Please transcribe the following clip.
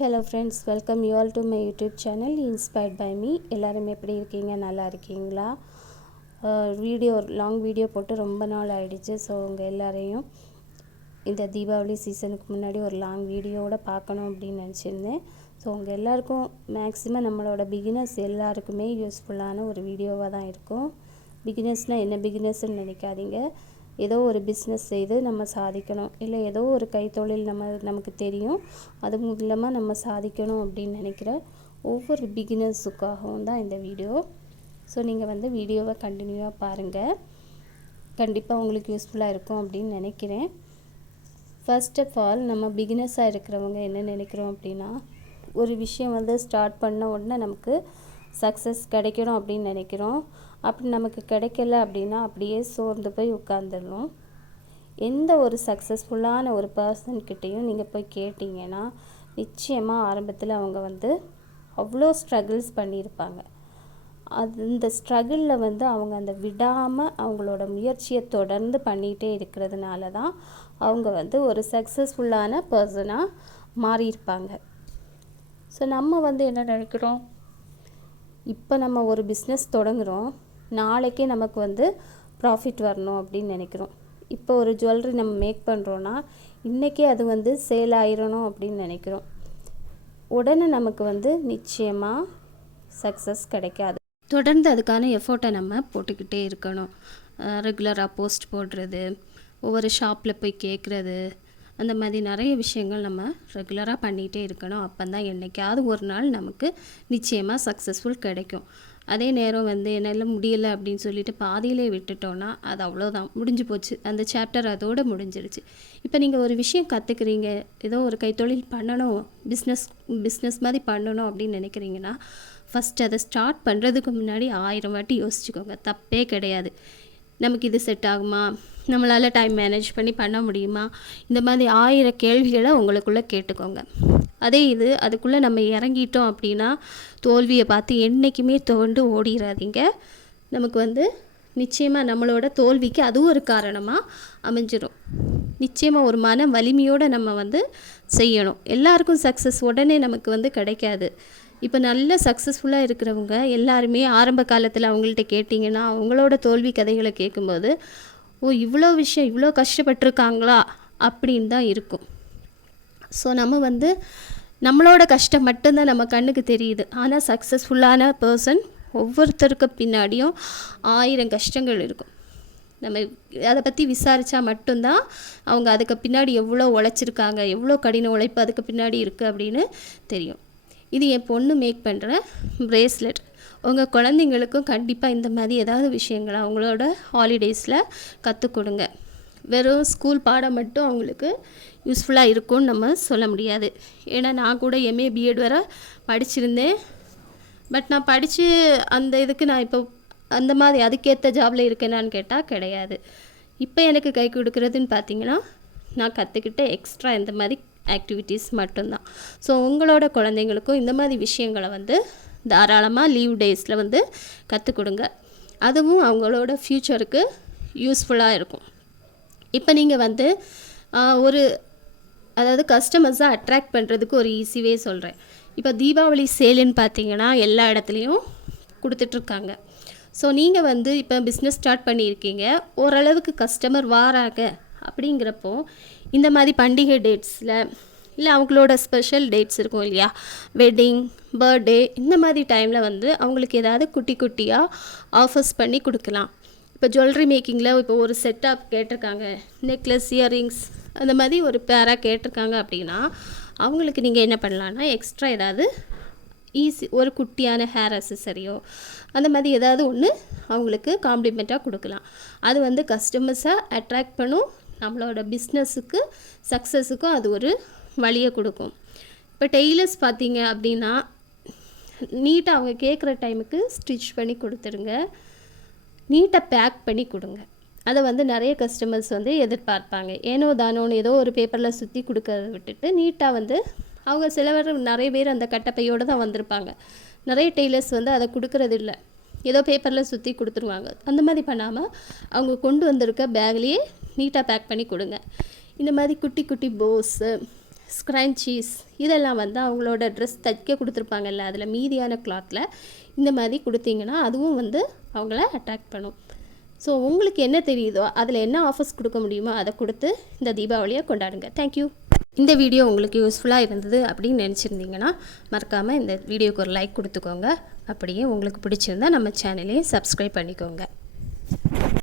Hello friends, welcome you all to my YouTube channel inspired by me. எல்லோரும் எப்படி இருக்கீங்க? நல்லா இருக்கீங்களா? லாங் வீடியோ போட்டு ரொம்ப நாள் ஆகிடுச்சு. ஸோ உங்கள் எல்லாரையும் இந்த தீபாவளி சீசனுக்கு முன்னாடி ஒரு லாங் வீடியோவோட பார்க்கணும் அப்படின்னு நினச்சிருந்தேன். ஸோ உங்கள் எல்லாருக்கும் மேக்ஸிமம் நம்மளோட பிகினர்ஸ் எல்லாருக்குமே யூஸ்ஃபுல்லான ஒரு வீடியோவாக தான் இருக்கும். பிகினர்ஸ்னால் என்ன பிகினர்ஸ்ன்னு நினைக்காதீங்க. ஏதோ ஒரு பிஸ்னஸ் செய்து நம்ம சாதிக்கணும், இல்லை ஏதோ ஒரு கைத்தொழில் நமக்கு தெரியும், அது மூலமாக நம்ம சாதிக்கணும் அப்படின்னு நினைக்கிற ஒவ்வொரு பிகினர்ஸுக்காகவும் தான் இந்த வீடியோ. ஸோ நீங்கள் வீடியோவை கண்டினியூவாக பாருங்கள். கண்டிப்பாக உங்களுக்கு யூஸ்ஃபுல்லாக இருக்கும் அப்படின்னு நினைக்கிறேன். ஃபர்ஸ்ட் ஆஃப் ஆல், நம்ம பிகினர்ஸாக இருக்கிறவங்க என்ன நினைக்கிறோம் அப்படின்னா, ஒரு விஷயம் ஸ்டார்ட் பண்ண உடனே நமக்கு சக்ஸஸ் கிடைக்கணும் அப்படின்னு நினைக்கிறோம். அப்படி நமக்கு கிடைக்கல அப்படின்னா அப்படியே சோர்ந்து போய் உட்காந்துடணும். எந்த ஒரு சக்ஸஸ்ஃபுல்லான ஒரு பர்சன்கிட்டையும் நீங்கள் போய் கேட்டிங்கன்னா நிச்சயமாக ஆரம்பத்தில் அவங்க அவ்வளோ ஸ்ட்ரகிள்ஸ் பண்ணியிருப்பாங்க. இந்த ஸ்ட்ரகிளில் அவங்க அந்த விடாமல் அவங்களோட முயற்சியை தொடர்ந்து பண்ணிகிட்டே இருக்கிறதுனால தான் அவங்க ஒரு சக்ஸஸ்ஃபுல்லான பர்சனாக மாறியிருப்பாங்க. ஸோ நம்ம என்ன நினைக்கிறோம், இப்போ நம்ம ஒரு பிஸ்னஸ் தொடங்குகிறோம், நாளைக்கே நமக்கு ப்ராஃபிட் வரணும் அப்படின்னு நினைக்கிறோம். இப்போ ஒரு ஜுவல்லரி நம்ம மேக் பண்ணுறோன்னா இன்றைக்கே அது சேல் ஆயிடணும் அப்படின்னு நினைக்கிறோம். உடனே நமக்கு நிச்சயமாக சக்ஸஸ் கிடைக்காது. தொடர்ந்து அதுக்கான எஃபோர்ட்டை நம்ம போட்டுக்கிட்டே இருக்கணும். ரெகுலராக போஸ்ட் போடுறது, ஒவ்வொரு ஷாப்பில் போய் கேட்குறது, அந்த மாதிரி நிறைய விஷயங்கள் நம்ம ரெகுலராக பண்ணிகிட்டே இருக்கணும். அப்போ தான் என்றைக்காவது ஒரு நாள் நமக்கு நிச்சயமாக சக்ஸஸ்ஃபுல் கிடைக்கும். அதே நேரம் என்னால் முடியலை அப்படின்னு சொல்லிட்டு பாதியிலே விட்டுட்டோன்னா அது அவ்வளோதான், முடிஞ்சு போச்சு, அந்த சாப்டர் அதோடு முடிஞ்சிருச்சு. இப்போ நீங்கள் ஒரு விஷயம் கற்றுக்குறீங்க, ஏதோ ஒரு கைத்தொழில் பண்ணணும், பிஸ்னஸ் மாதிரி பண்ணணும் அப்படின்னு நினைக்கிறீங்கன்னா ஃபஸ்ட் அதை ஸ்டார்ட் பண்ணுறதுக்கு முன்னாடி 1000 வாட்டி யோசிச்சுக்கோங்க. தப்பே கிடையாது. நமக்கு இது செட் ஆகுமா, நம்மளால் டைம் மேனேஜ் பண்ண முடியுமா, இந்த மாதிரி 1000 கேள்விகளை உங்களுக்குள்ளே கேட்டுக்கோங்க. அதுக்குள்ளே நம்ம இறங்கிட்டோம் அப்படின்னா தோல்வியை பார்த்து என்றைக்குமே தோண்டு ஓடிடாதீங்க. நமக்கு நிச்சயமாக நம்மளோட தோல்விக்கு அதுவும் ஒரு காரணமாக அமைஞ்சிடும். நிச்சயமாக ஒரு மன வலிமையோடு நம்ம செய்யணும். எல்லாருக்கும் சக்ஸஸ் உடனே நமக்கு கிடைக்காது. இப்போ நல்ல சக்ஸஸ்ஃபுல்லாக இருக்கிறவங்க எல்லாருமே ஆரம்ப காலத்தில் அவங்கள்ட்ட கேட்டிங்கன்னா அவங்களோட தோல்வி கதைகளை கேட்கும்போது, ஓ இவ்வளோ விஷயம், இவ்வளோ கஷ்டப்பட்டிருக்காங்களா அப்படின்னு தான் இருக்கும். ஸோ நம்ம நம்மளோட கஷ்டம் மட்டும்தான் நம்ம கண்ணுக்கு தெரியுது. ஆனால் சக்ஸஸ்ஃபுல்லான பர்சன் ஒவ்வொருத்தருக்கு பின்னாடியும் 1000 கஷ்டங்கள் இருக்கும். நம்ம அதை பற்றி விசாரித்தா மட்டும்தான் அவங்க அதுக்கு பின்னாடி எவ்வளோ உழைச்சிருக்காங்க, எவ்வளோ கடின உழைப்பு அதுக்கு பின்னாடி இருக்குது அப்படின்னு தெரியும். இது என் பொண்ணு மேக் பண்ணுற ப்ரேஸ்லெட். உங்கள் குழந்தைங்களுக்கும் கண்டிப்பாக இந்த மாதிரி ஏதாவது விஷயங்களை அவங்களோட ஹாலிடேஸில் கற்றுக் கொடுங்க. வெறும் ஸ்கூல் பாடம் மட்டும் அவங்களுக்கு யூஸ்ஃபுல்லாக இருக்கும்னு நம்ம சொல்ல முடியாது. ஏன்னா நான் கூட எம்ஏ பிஎட் வரை படிச்சிருந்தேன். பட் நான் படித்து அந்த இதுக்கு நான் இப்போ அந்த மாதிரி அதுக்கேற்ற ஜாபில் இருக்கேனான்னு கேட்டால் கிடையாது. இப்போ எனக்கு கை கொடுக்குறதுன்னு பார்த்தீங்கன்னா நான் கற்றுக்கிட்ட எக்ஸ்ட்ரா இந்த மாதிரி ஆக்டிவிட்டீஸ் மட்டும்தான். ஸோ உங்களோட குழந்தைங்களுக்கும் இந்த மாதிரி விஷயங்களை தாராளமாக லீவ் டேஸில் கற்றுக் கொடுங்க. அதுவும் அவங்களோட ஃப்யூச்சருக்கு யூஸ்ஃபுல்லாக இருக்கும். இப்போ நீங்கள் அதாவது கஸ்டமர்ஸை அட்ராக்ட் பண்ணுறதுக்கு ஒரு ஈஸி வே சொல்கிறேன். இப்போ தீபாவளி சேலுன்னு பார்த்தீங்கன்னா எல்லா இடத்துலையும் கொடுத்துட்ருக்காங்க. ஸோ நீங்கள் இப்போ பிஸ்னஸ் ஸ்டார்ட் பண்ணியிருக்கீங்க, ஓரளவுக்கு கஸ்டமர் வாராங்க அப்படிங்கிறப்போ இந்த மாதிரி பண்டிகை டேட்ஸில் இல்லை அவங்களோட ஸ்பெஷல் டேட்ஸ் இருக்கும் இல்லையா, வெட்டிங், பர்த்டே, இந்த மாதிரி டைமில் அவங்களுக்கு ஏதாவது குட்டி குட்டியாக ஆஃபர்ஸ் பண்ணி கொடுக்கலாம். இப்போ ஜுவல்லரி மேக்கிங்கில் இப்போ ஒரு செட்டாக கேட்டிருக்காங்க, நெக்லஸ், இயரிங்ஸ், அந்த மாதிரி ஒரு பேராக கேட்டிருக்காங்க அப்படின்னா அவங்களுக்கு நீங்கள் என்ன பண்ணலான்னா எக்ஸ்ட்ரா ஏதாவது ஒரு குட்டியான ஹேர் அக்சஸரியோ அந்த மாதிரி ஏதாவது ஒன்று அவங்களுக்கு காம்ப்ளிமெண்ட்டாக கொடுக்கலாம். அது கஸ்டமர்ஸை அட்ராக்ட் பண்ணும், நம்மளோட பிஸ்னஸுக்கு சக்ஸஸுக்கும் அது ஒரு வழியை கொடுக்கும். இப்போ டெய்லர்ஸ் பார்த்தீங்க அப்படின்னா நீட்டாக அவங்க கேட்குற டைமுக்கு ஸ்டிச் பண்ணி கொடுத்துருங்க, நீட்டாக பேக் பண்ணி கொடுங்க. அதை நிறைய கஸ்டமர்ஸ் எதிர்பார்ப்பாங்க. ஏனோ தானோன்னு ஏதோ ஒரு பேப்பரில் சுற்றி கொடுக்கறத விட்டுட்டு நீட்டாக அவங்க நிறைய பேர் அந்த கட்டப்பையோடு தான் வந்திருப்பாங்க. நிறைய டெய்லர்ஸ் அதை கொடுக்கறது இல்லை, ஏதோ பேப்பரில் சுற்றி கொடுத்துருவாங்க. அந்த மாதிரி பண்ணாமல் அவங்க கொண்டு வந்திருக்க பேக்லேயே நீட்டாக பேக் பண்ணி கொடுங்க. இந்த மாதிரி குட்டி குட்டி போஸு, ஸ்க்ரன்ச்சீஸ் இதெல்லாம் வந்து அவங்களோட ட்ரெஸ் தைக்க கொடுத்துருப்பாங்கல்ல, அதில் மீதியான கிளாத்தில் இந்த மாதிரி கொடுத்தீங்கன்னா அதுவும் வந்து அவங்கள அட்ராக்ட் பண்ணும். ஸோ உங்களுக்கு என்ன தெரியுதோ அதில் என்ன ஆஃபர்ஸ் கொடுக்க முடியுமோ அதை கொடுத்து இந்த தீபாவளியை கொண்டாடுங்க. தேங்க்யூ. இந்த வீடியோ உங்களுக்கு யூஸ்ஃபுல்லாக இருந்தது அப்படின்னு நினச்சிருந்தீங்கன்னா மறக்காமல் இந்த வீடியோக்கு ஒரு லைக் கொடுத்துக்கோங்க. அப்படியே உங்களுக்கு பிடிச்சிருந்தா நம்ம சேனலையும் சப்ஸ்கிரைப் பண்ணிக்கோங்க.